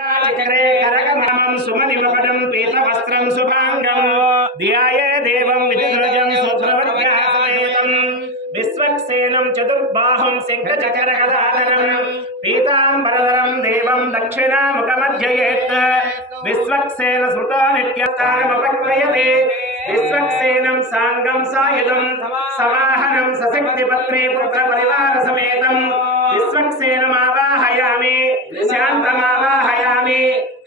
चक्रे करकमलं सुमनिमपटं पीतवस्त्रं शुभांगं ध्याये देवं विधिध्वजं सूत्रवत्यासमेतं विश्वक्सेनं चतुर्बाहुं शङ्खचक्रगदाधरं पीताम्बरधरं देवं दक्षिणामुखमध्ययेत् विश्वक्सेन श्रुतो नित्यतारमपक्वयते विश्वक्सेनं साङ्गं सायुधं सवाहनं सशक्तिपत्नी पुत्रपरिवारसमेतं विश्वक्सेनमावाहयामि शान्तमावाहयामि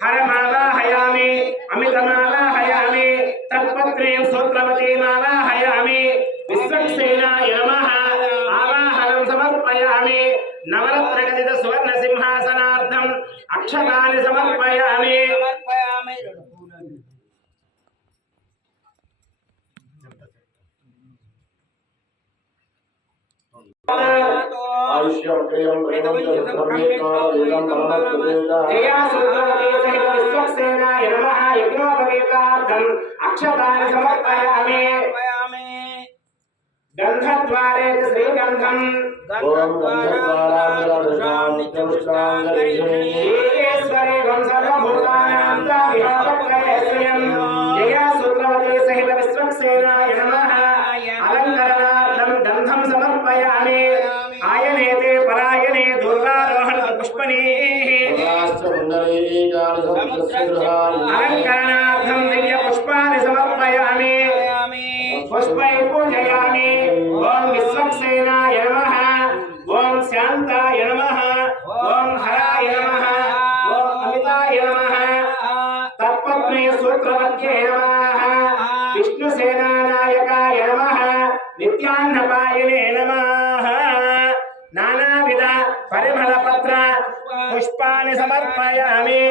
हरमावाहयामि अमितमावाहयामि तत्पत्नीं सूत्रवतीमावाहयामि विश्वक्सेनाय नमः आवाहनं समर्पयामि नवरत्नगदित सुवर्णसिंहासनार्थम् अक्षतानि समर्पयामि आयुष्यक्रियं प्रेमं जया सुरवती सहित विश्वक्सेनाय नमः यज्ञोपवीतार्थम् अक्षतानि समर्पयामि गन्धद्वारे श्रीगन्धम् ईश्वरे सर्वभूतानां ताभिः जया सुरवती सहित विश्वक्सेनाय नमः अलङ्करणार्थं गन्धं समर्पयामि आयनेते परायणे दुर्गारोहण पुष्पणीः अलङ्करणार्थं दिव्यपुष्पाणि समर्पयामि पुष्पैः पूजयामि ॐ विश्वक्सेनाय नमः ॐ शान्ताय नमः ॐ हराय नमः ॐ अमिताय नमः तत्पत्नी सूत्रमध्ये नमः विष्णुसेनानायकाय नमः नित्यान्नपायिने नमः नानाविध परिमलपत्र पुष्पाणि समर्पयामि